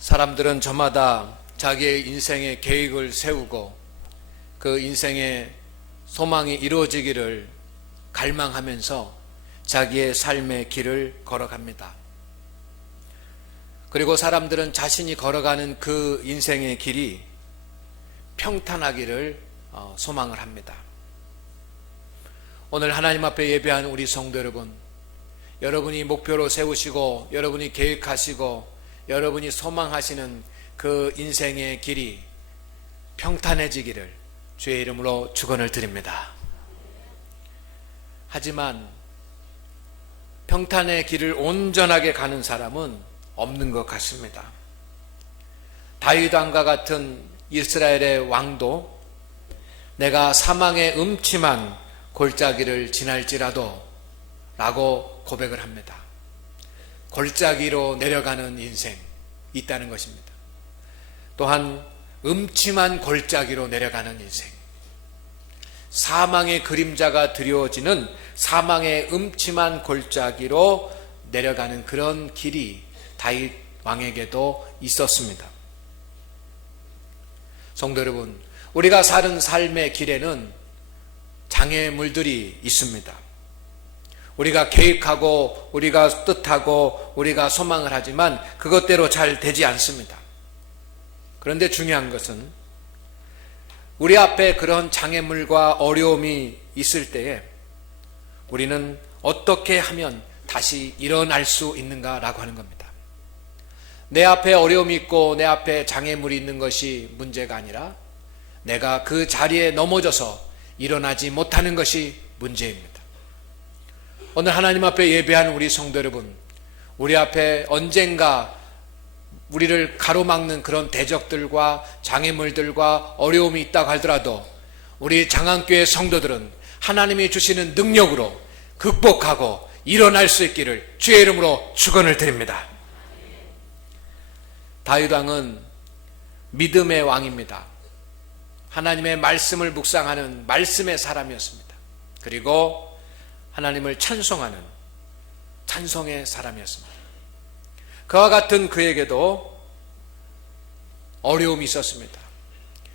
사람들은 저마다 자기의 인생의 계획을 세우고 그 인생의 소망이 이루어지기를 갈망하면서 자기의 삶의 길을 걸어갑니다. 그리고 사람들은 자신이 걸어가는 그 인생의 길이 평탄하기를 소망을 합니다. 오늘 하나님 앞에 예배한 우리 성도 여러분, 여러분이 목표로 세우시고 여러분이 계획하시고 여러분이 소망하시는 그 인생의 길이 평탄해지기를 주의 이름으로 축원을 드립니다. 하지만 평탄의 길을 온전하게 가는 사람은 없는 것 같습니다. 다윗 왕과 같은 이스라엘의 왕도 내가 사망의 음침한 골짜기를 지날지라도 라고 고백을 합니다. 골짜기로 내려가는 인생 있다는 것입니다. 또한 음침한 골짜기로 내려가는 인생, 사망의 그림자가 드리워지는 사망의 음침한 골짜기로 내려가는 그런 길이 다윗 왕에게도 있었습니다. 성도 여러분, 우리가 사는 삶의 길에는 장애물들이 있습니다. 우리가 계획하고 우리가 뜻하고 우리가 소망을 하지만 그것대로 잘 되지 않습니다. 그런데 중요한 것은 우리 앞에 그런 장애물과 어려움이 있을 때에 우리는 어떻게 하면 다시 일어날 수 있는가라고 하는 겁니다. 내 앞에 어려움이 있고 내 앞에 장애물이 있는 것이 문제가 아니라 내가 그 자리에 넘어져서 일어나지 못하는 것이 문제입니다. 오늘 하나님 앞에 예배하는 우리 성도 여러분, 우리 앞에 언젠가 우리를 가로막는 그런 대적들과 장애물들과 어려움이 있다고 하더라도 우리 장안교회 성도들은 하나님이 주시는 능력으로 극복하고 일어날 수 있기를 주의 이름으로 축원을 드립니다. 다윗 왕은 믿음의 왕입니다. 하나님의 말씀을 묵상하는 말씀의 사람이었습니다. 그리고 하나님을 찬송하는 찬송의 사람이었습니다. 그와 같은 그에게도 어려움이 있었습니다.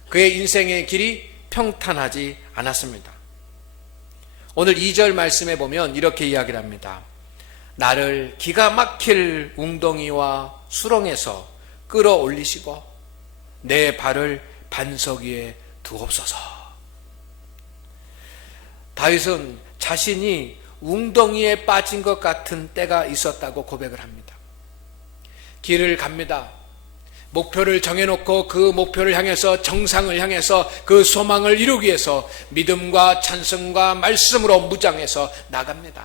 그의 인생의 길이 평탄하지 않았습니다. 오늘 2절 말씀에 보면 이렇게 이야기를 합니다. 나를 기가 막힐 웅덩이와 수렁에서 끌어올리시고 내 발을 반석 위에 두옵소서. 다윗은 자신이 웅덩이에 빠진 것 같은 때가 있었다고 고백을 합니다. 길을 갑니다. 목표를 정해놓고 그 목표를 향해서 정상을 향해서 그 소망을 이루기 위해서 믿음과 찬송과 말씀으로 무장해서 나갑니다.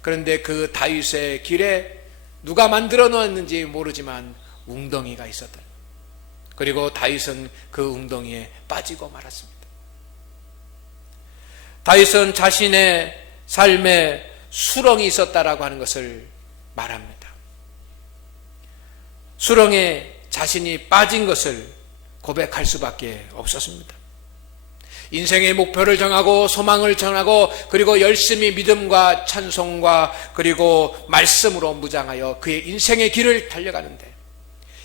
그런데 그 다윗의 길에 누가 만들어 놓았는지 모르지만 웅덩이가 있었다. 그리고 다윗은 그 웅덩이에 빠지고 말았습니다. 다윗은 자신의 삶에 수렁이 있었다라고 하는 것을 말합니다. 수렁에 자신이 빠진 것을 고백할 수밖에 없었습니다. 인생의 목표를 정하고 소망을 정하고 그리고 열심히 믿음과 찬송과 그리고 말씀으로 무장하여 그의 인생의 길을 달려가는데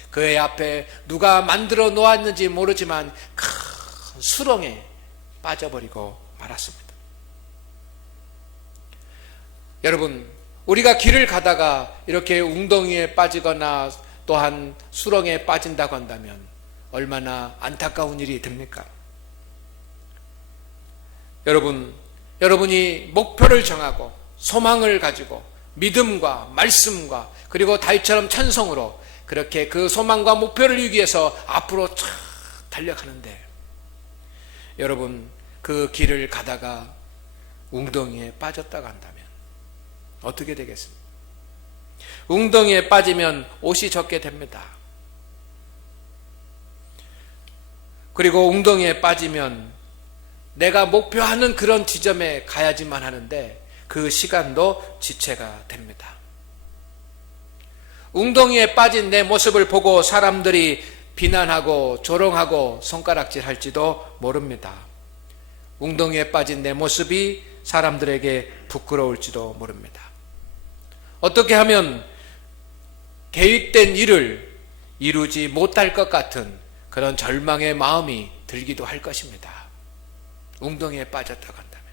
그의 앞에 누가 만들어 놓았는지 모르지만 큰 수렁에 빠져버리고 말았습니다. 여러분, 우리가 길을 가다가 이렇게 웅덩이에 빠지거나 또한 수렁에 빠진다고 한다면 얼마나 안타까운 일이 됩니까? 여러분이 목표를 정하고 소망을 가지고 믿음과 말씀과 그리고 다윗처럼 찬송으로 그렇게 그 소망과 목표를 이루기 위해서 앞으로 쫙 달려가는데 여러분 그 길을 가다가 웅덩이에 빠졌다고 한다면 어떻게 되겠습니까? 웅덩이에 빠지면 옷이 젖게 됩니다. 그리고 웅덩이에 빠지면 내가 목표하는 그런 지점에 가야지만 하는데 그 시간도 지체가 됩니다. 웅덩이에 빠진 내 모습을 보고 사람들이 비난하고 조롱하고 손가락질할지도 모릅니다. 웅덩이에 빠진 내 모습이 사람들에게 부끄러울지도 모릅니다. 어떻게 하면 계획된 일을 이루지 못할 것 같은 그런 절망의 마음이 들기도 할 것입니다. 웅덩이에 빠졌다고 한다면.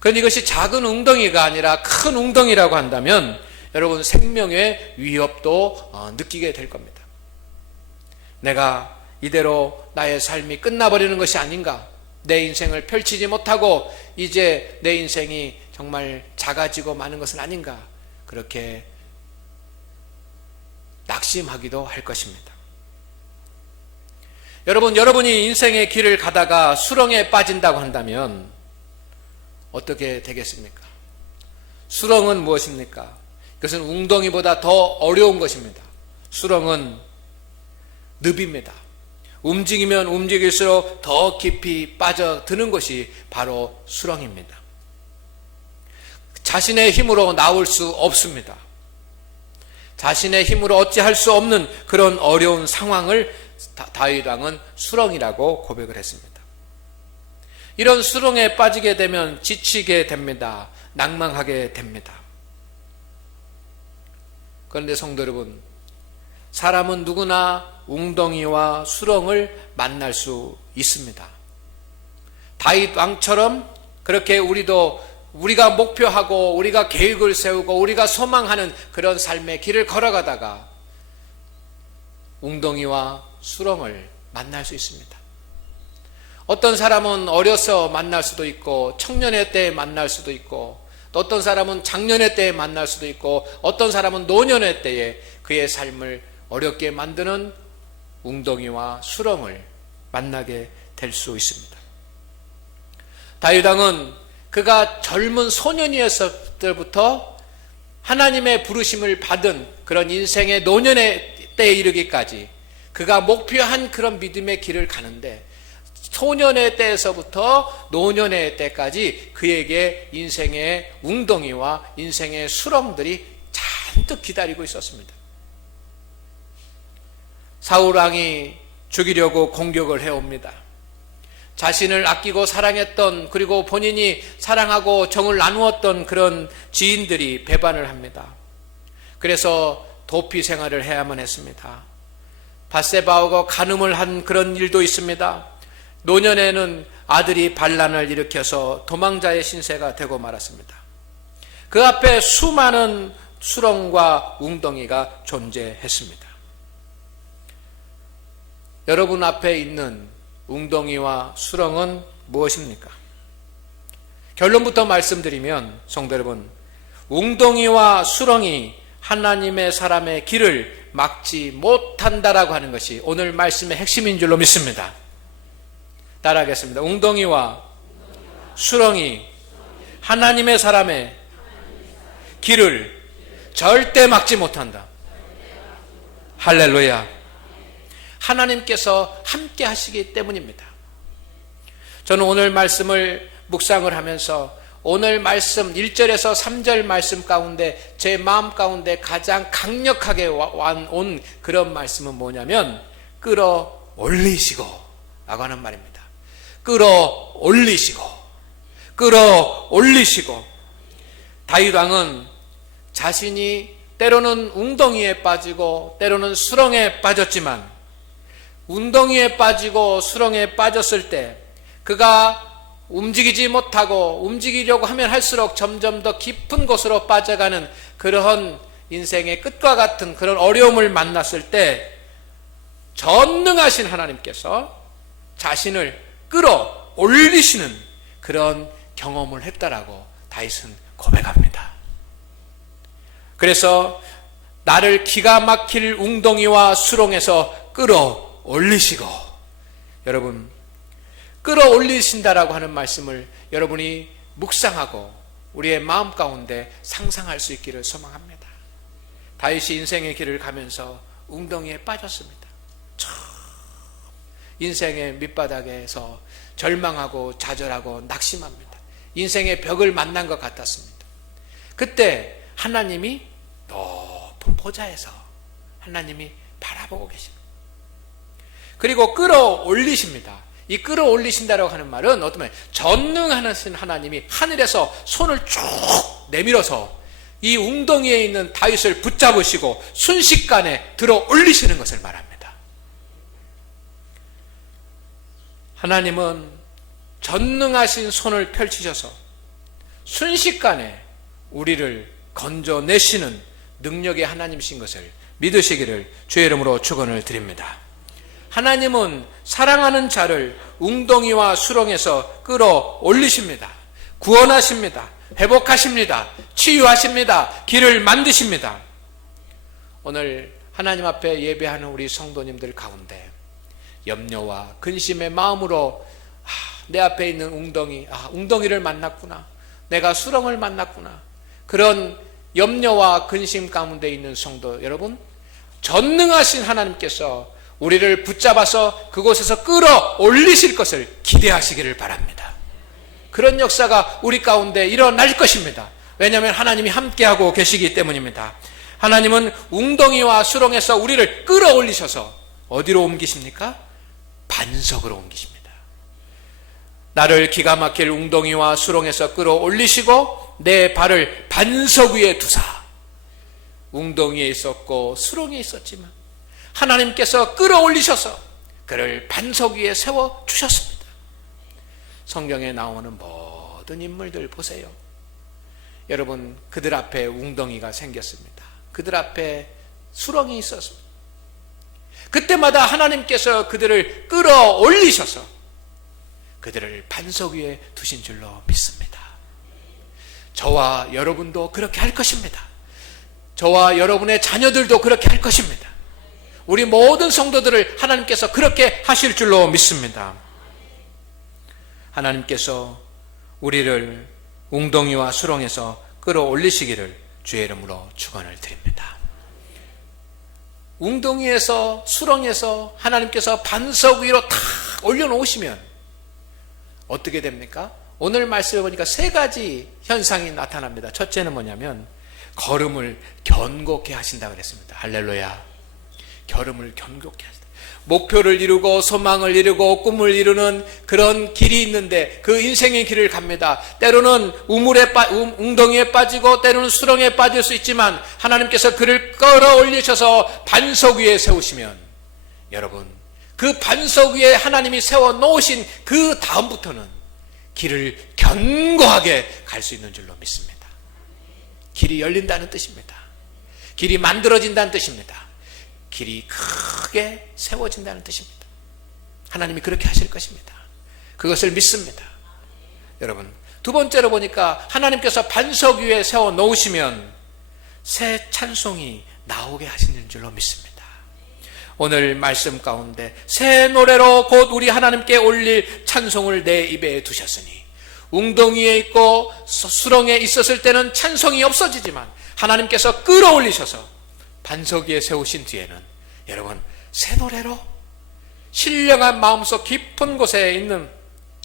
그런데 이것이 작은 웅덩이가 아니라 큰 웅덩이라고 한다면 여러분 생명의 위협도 느끼게 될 겁니다. 내가 이대로 나의 삶이 끝나버리는 것이 아닌가? 내 인생을 펼치지 못하고 이제 내 인생이 정말 작아지고 마는 것은 아닌가? 그렇게 낙심하기도 할 것입니다. 여러분이 인생의 길을 가다가 수렁에 빠진다고 한다면 어떻게 되겠습니까? 수렁은 무엇입니까? 그것은 웅덩이보다 더 어려운 것입니다. 수렁은 늪입니다. 움직이면 움직일수록 더 깊이 빠져드는 것이 바로 수렁입니다. 자신의 힘으로 나올 수 없습니다. 자신의 힘으로 어찌할 수 없는 그런 어려운 상황을 다윗 왕은 수렁이라고 고백을 했습니다. 이런 수렁에 빠지게 되면 지치게 됩니다. 낭망하게 됩니다. 그런데 성도 여러분, 사람은 누구나 웅덩이와 수렁을 만날 수 있습니다. 다윗 왕처럼 그렇게 우리가 목표하고 우리가 계획을 세우고 우리가 소망하는 그런 삶의 길을 걸어가다가 웅덩이와 수렁을 만날 수 있습니다. 어떤 사람은 어려서 만날 수도 있고 청년의 때에 만날 수도 있고 또 어떤 사람은 장년의 때에 만날 수도 있고 어떤 사람은 노년의 때에 그의 삶을 어렵게 만드는 웅덩이와 수렁을 만나게 될 수 있습니다. 다윗 왕은 그가 젊은 소년이었을 때부터 하나님의 부르심을 받은 그런 인생의 노년의 때에 이르기까지 그가 목표한 그런 믿음의 길을 가는데 소년의 때에서부터 노년의 때까지 그에게 인생의 웅덩이와 인생의 수렁들이 잔뜩 기다리고 있었습니다. 사울 왕이 죽이려고 공격을 해옵니다. 자신을 아끼고 사랑했던 그리고 본인이 사랑하고 정을 나누었던 그런 지인들이 배반을 합니다. 그래서 도피 생활을 해야만 했습니다. 밧세바하고 간음을 한 그런 일도 있습니다. 노년에는 아들이 반란을 일으켜서 도망자의 신세가 되고 말았습니다. 그 앞에 수많은 수렁과 웅덩이가 존재했습니다. 여러분 앞에 있는 웅덩이와 수렁은 무엇입니까? 결론부터 말씀드리면 성도 여러분, 웅덩이와 수렁이 하나님의 사람의 길을 막지 못한다라고 하는 것이 오늘 말씀의 핵심인 줄로 믿습니다. 따라하겠습니다. 웅덩이와 수렁이 하나님의 사람의 길을 절대 막지 못한다. 할렐루야. 하나님께서 함께 하시기 때문입니다. 저는 오늘 말씀을 묵상을 하면서 오늘 말씀 1절에서 3절 말씀 가운데 제 마음 가운데 가장 강력하게 온 그런 말씀은 뭐냐면 끌어올리시고 라고 하는 말입니다. 끌어올리시고 다윗 왕은 자신이 때로는 웅덩이에 빠지고 때로는 수렁에 빠졌지만 웅덩이에 빠지고 수렁에 빠졌을 때 그가 움직이지 못하고 움직이려고 하면 할수록 점점 더 깊은 곳으로 빠져가는 그러한 인생의 끝과 같은 그런 어려움을 만났을 때 전능하신 하나님께서 자신을 끌어올리시는 그런 경험을 했다라고 다윗은 고백합니다. 그래서 나를 기가 막힐 웅덩이와 수렁에서 끌어올리시고, 여러분 끌어올리신다라고 하는 말씀을 여러분이 묵상하고 우리의 마음 가운데 상상할 수 있기를 소망합니다. 다윗이 인생의 길을 가면서 웅덩이에 빠졌습니다. 인생의 밑바닥에서 절망하고 좌절하고 낙심합니다. 인생의 벽을 만난 것 같았습니다. 그때 하나님이 높은 보좌에서 하나님이 바라보고 계십니다. 그리고 끌어올리십니다. 이 끌어올리신다라고 하는 말은 어떤 말? 전능하신 하나님이 하늘에서 손을 쭉 내밀어서 이 웅덩이에 있는 다윗을 붙잡으시고 순식간에 들어 올리시는 것을 말합니다. 하나님은 전능하신 손을 펼치셔서 순식간에 우리를 건져내시는 능력의 하나님이신 것을 믿으시기를 주의 이름으로 축원을 드립니다. 하나님은 사랑하는 자를 웅덩이와 수렁에서 끌어올리십니다. 구원하십니다. 회복하십니다. 치유하십니다. 길을 만드십니다. 오늘 하나님 앞에 예배하는 우리 성도님들 가운데 염려와 근심의 마음으로 내 앞에 있는 웅덩이를 만났구나, 내가 수렁을 만났구나, 그런 염려와 근심 가운데 있는 성도 여러분, 전능하신 하나님께서 우리를 붙잡아서 그곳에서 끌어올리실 것을 기대하시기를 바랍니다. 그런 역사가 우리 가운데 일어날 것입니다. 왜냐하면 하나님이 함께하고 계시기 때문입니다. 하나님은 웅덩이와 수렁에서 우리를 끌어올리셔서 어디로 옮기십니까? 반석으로 옮기십니다. 나를 기가 막힐 웅덩이와 수렁에서 끌어올리시고 내 발을 반석 위에 두사. 웅덩이에 있었고 수렁에 있었지만 하나님께서 끌어올리셔서 그를 반석 위에 세워주셨습니다. 성경에 나오는 모든 인물들 보세요. 여러분, 그들 앞에 웅덩이가 생겼습니다. 그들 앞에 수렁이 있었습니다. 그때마다 하나님께서 그들을 끌어올리셔서 그들을 반석 위에 두신 줄로 믿습니다. 저와 여러분도 그렇게 할 것입니다. 저와 여러분의 자녀들도 그렇게 할 것입니다. 우리 모든 성도들을 하나님께서 그렇게 하실 줄로 믿습니다. 하나님께서 우리를 웅덩이와 수렁에서 끌어올리시기를 주의 이름으로 축원을 드립니다. 웅덩이에서 수렁에서 하나님께서 반석 위로 탁 올려놓으시면 어떻게 됩니까? 오늘 말씀해 보니까 세 가지 현상이 나타납니다. 첫째는 뭐냐면 걸음을 견고케 하신다고 그랬습니다. 할렐루야. 걸음을 견고케 하신다. 목표를 이루고 소망을 이루고 꿈을 이루는 그런 길이 있는데 그 인생의 길을 갑니다. 때로는 웅덩이에 빠지고 때로는 수렁에 빠질 수 있지만 하나님께서 그를 끌어올리셔서 반석 위에 세우시면 여러분, 그 반석 위에 하나님이 세워놓으신 그 다음부터는 길을 견고하게 갈 수 있는 줄로 믿습니다. 길이 열린다는 뜻입니다. 길이 만들어진다는 뜻입니다. 길이 크게 세워진다는 뜻입니다. 하나님이 그렇게 하실 것입니다. 그것을 믿습니다. 여러분, 두 번째로 보니까 하나님께서 반석 위에 세워놓으시면 새 찬송이 나오게 하시는 줄로 믿습니다. 오늘 말씀 가운데 새 노래로 곧 우리 하나님께 올릴 찬송을 내 입에 두셨으니 웅덩이에 있고 수렁에 있었을 때는 찬송이 없어지지만 하나님께서 끌어올리셔서 반석 위에 세우신 뒤에는 여러분 새 노래로 신령한 마음속 깊은 곳에 있는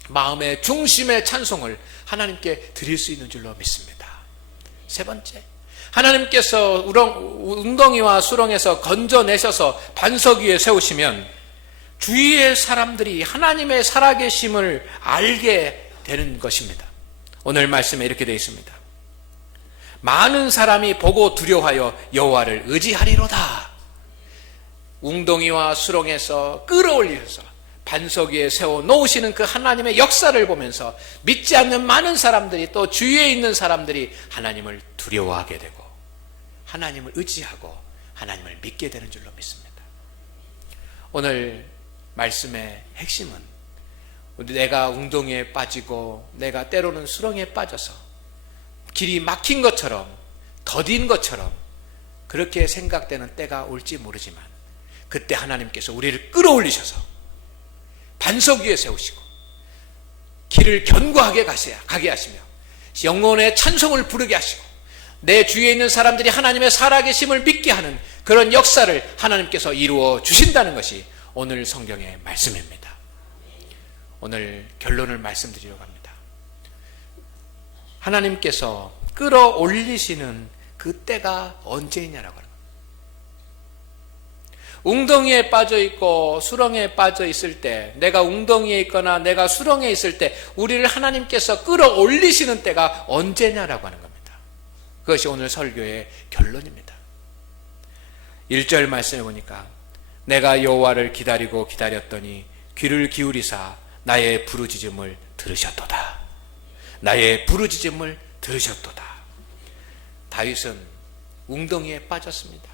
마음의 중심의 찬송을 하나님께 드릴 수 있는 줄로 믿습니다. 세 번째, 하나님께서 웅덩이와 수렁에서 건져내셔서 반석 위에 세우시면 주위의 사람들이 하나님의 살아계심을 알게 되는 것입니다. 오늘 말씀에 이렇게 되어 있습니다. 많은 사람이 보고 두려워하여 여호와를 의지하리로다. 웅덩이와 수렁에서 끌어올리셔서 반석 위에 세워놓으시는 그 하나님의 역사를 보면서 믿지 않는 많은 사람들이 또 주위에 있는 사람들이 하나님을 두려워하게 되고 하나님을 의지하고 하나님을 믿게 되는 줄로 믿습니다. 오늘 말씀의 핵심은 내가 웅덩이에 빠지고 내가 때로는 수렁에 빠져서 길이 막힌 것처럼 더딘 것처럼 그렇게 생각되는 때가 올지 모르지만 그때 하나님께서 우리를 끌어올리셔서 반석 위에 세우시고 길을 견고하게 가게 하시며 영혼의 찬송을 부르게 하시고 내 주위에 있는 사람들이 하나님의 살아계심을 믿게 하는 그런 역사를 하나님께서 이루어 주신다는 것이 오늘 성경의 말씀입니다. 오늘 결론을 말씀드리려고 합니다. 하나님께서 끌어올리시는 그 때가 언제이냐라고 하는 겁니다. 웅덩이에 빠져 있고 수렁에 빠져 있을 때, 내가 웅덩이에 있거나 내가 수렁에 있을 때 우리를 하나님께서 끌어올리시는 때가 언제냐라고 하는 겁니다. 그것이 오늘 설교의 결론입니다. 1절 말씀해 보니까 내가 여호와를 기다리고 기다렸더니 귀를 기울이사 나의 부르짖음을 들으셨도다. 나의 부르짖음을 들으셨도다. 다윗은 웅덩이에 빠졌습니다.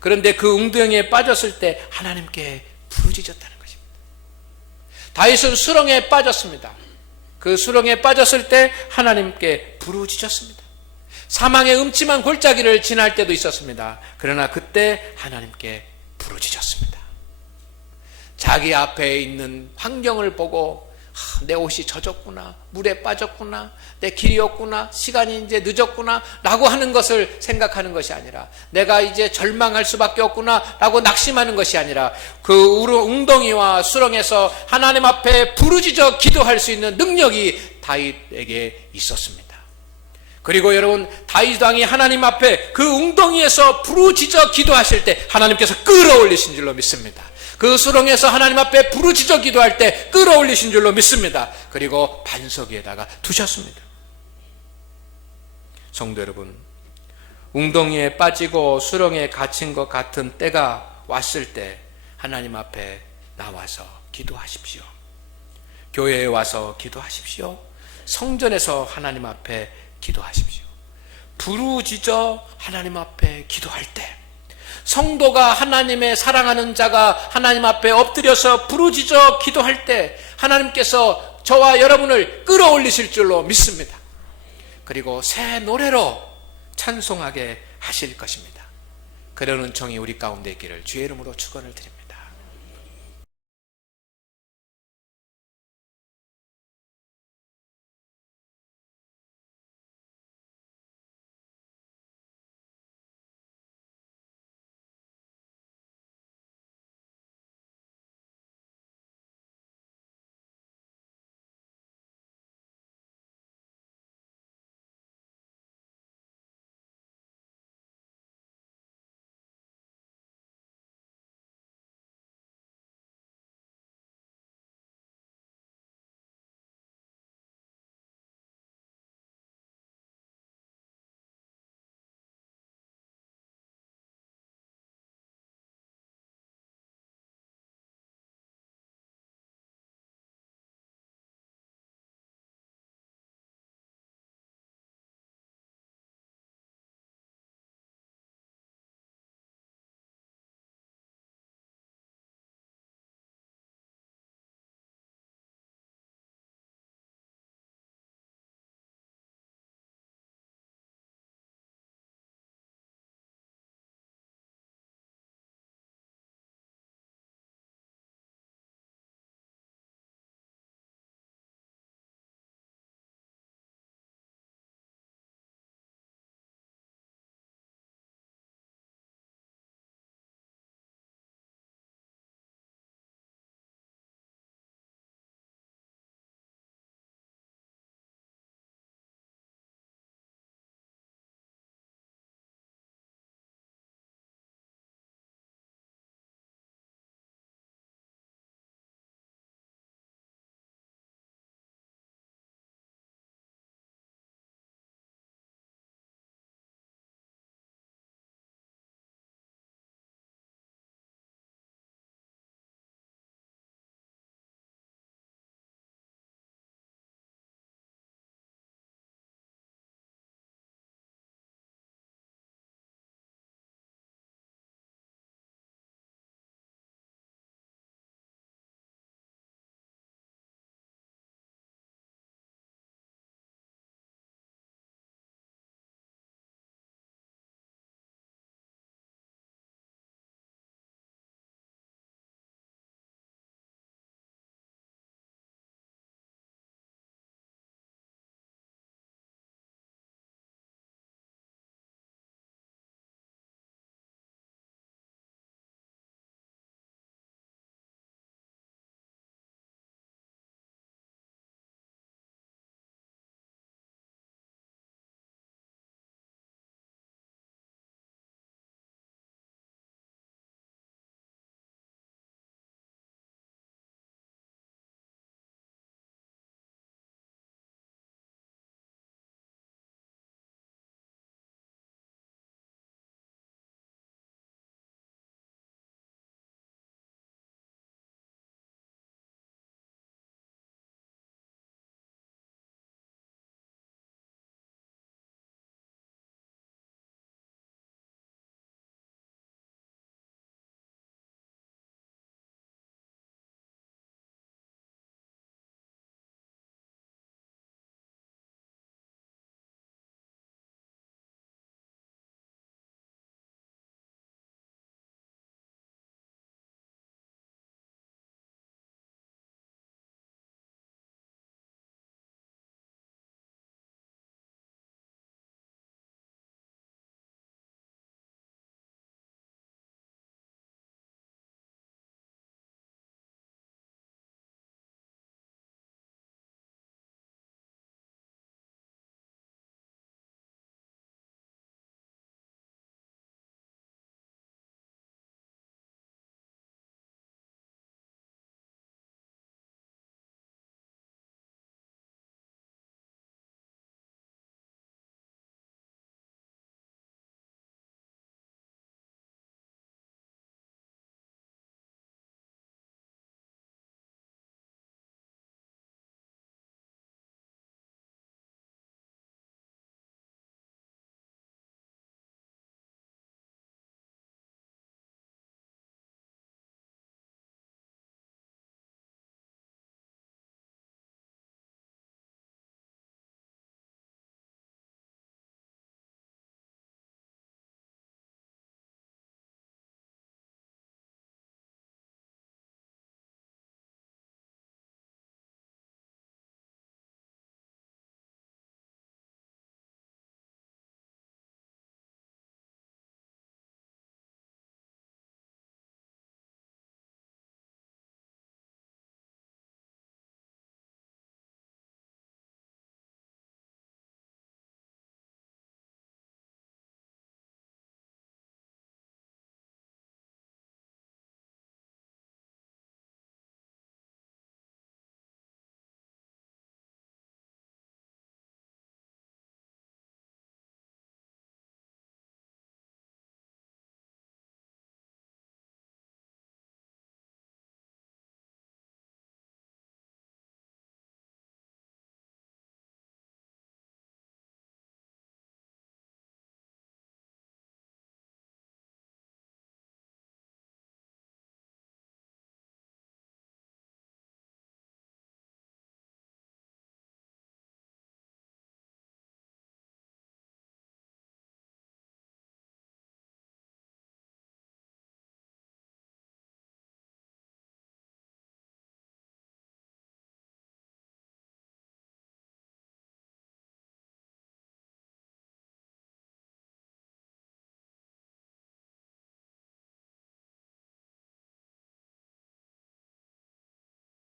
그런데 그 웅덩이에 빠졌을 때 하나님께 부르짖었다는 것입니다. 다윗은 수렁에 빠졌습니다. 그 수렁에 빠졌을 때 하나님께 부르짖었습니다. 사망의 음침한 골짜기를 지날 때도 있었습니다. 그러나 그때 하나님께 부르짖었습니다. 자기 앞에 있는 환경을 보고 내 옷이 젖었구나, 물에 빠졌구나, 내 길이 없구나, 시간이 이제 늦었구나 라고 하는 것을 생각하는 것이 아니라, 내가 이제 절망할 수밖에 없구나 라고 낙심하는 것이 아니라, 그 웅덩이와 수렁에서 하나님 앞에 부르짖어 기도할 수 있는 능력이 다윗에게 있었습니다. 그리고 여러분, 다윗 왕이 하나님 앞에 그 웅덩이에서 부르짖어 기도하실 때 하나님께서 끌어올리신 줄로 믿습니다. 그 수렁에서 하나님 앞에 부르짖어 기도할 때 끌어올리신 줄로 믿습니다. 그리고 반석 위에다가 두셨습니다. 성도 여러분, 웅덩이에 빠지고 수렁에 갇힌 것 같은 때가 왔을 때 하나님 앞에 나와서 기도하십시오. 교회에 와서 기도하십시오. 성전에서 하나님 앞에 기도하십시오. 부르짖어 하나님 앞에 기도할 때, 성도가 하나님의 사랑하는 자가 하나님 앞에 엎드려서 부르짖어 기도할 때 하나님께서 저와 여러분을 끌어올리실 줄로 믿습니다. 그리고 새 노래로 찬송하게 하실 것입니다. 그러는 종이 우리 가운데 있기를 주의 이름으로 축원을 드립니다.